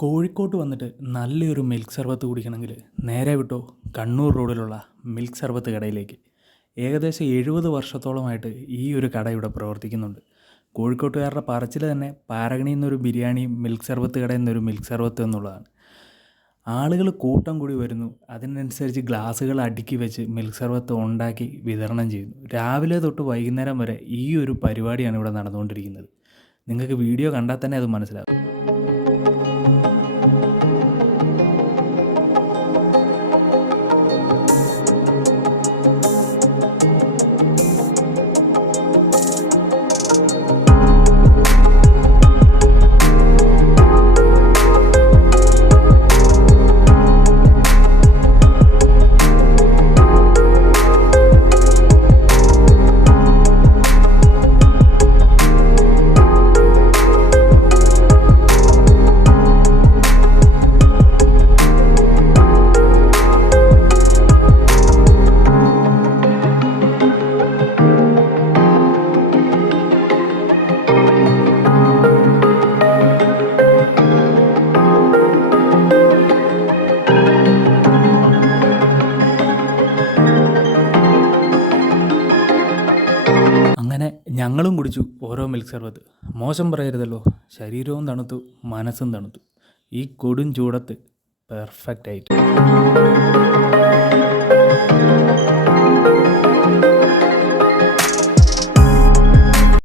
കോഴിക്കോട്ട് വന്നിട്ട് നല്ലൊരു മിൽക്ക് സർബത്ത് കുടിക്കണമെങ്കിൽ നേരെ വിട്ടോ കണ്ണൂർ റോഡിലുള്ള മിൽക്ക് സർബത്ത് കടയിലേക്ക്. ഏകദേശം 70 വർഷത്തോളമായിട്ട് ഈ ഒരു കട ഇവിടെ പ്രവർത്തിക്കുന്നുണ്ട്. കോഴിക്കോട്ടുകാരുടെ പറച്ചിൽ തന്നെ പാരഗണിയിൽ നിന്നൊരു ബിരിയാണിയും മിൽക്ക് സർബത്ത് കടയിൽ നിന്നൊരു മിൽക്ക് സർബത്ത് എന്നുള്ളതാണ്. ആളുകൾ കൂട്ടം കൂടി വരുന്നു, അതിനനുസരിച്ച് ഗ്ലാസ്സുകൾ അടുക്കി വെച്ച് മിൽക്ക് സർബത്ത് ഉണ്ടാക്കി വിതരണം ചെയ്യുന്നു. രാവിലെ തൊട്ട് വൈകുന്നേരം വരെ ഈ ഒരു പരിപാടിയാണ് ഇവിടെ നടന്നുകൊണ്ടിരിക്കുന്നത്. നിങ്ങൾക്ക് വീഡിയോ കണ്ടാൽ തന്നെ അത് മനസ്സിലാവും. അങ്ങനെ ഞങ്ങളും കുടിച്ചു ഓരോ മിൽക്ക് സർബത്ത്. മോശം പറയരുതല്ലോ, ശരീരവും തണുത്തു, മനസ്സും തണുത്തു. ഈ കൊടും ചൂടത്ത് പെർഫെക്റ്റ് ആയിട്ട്.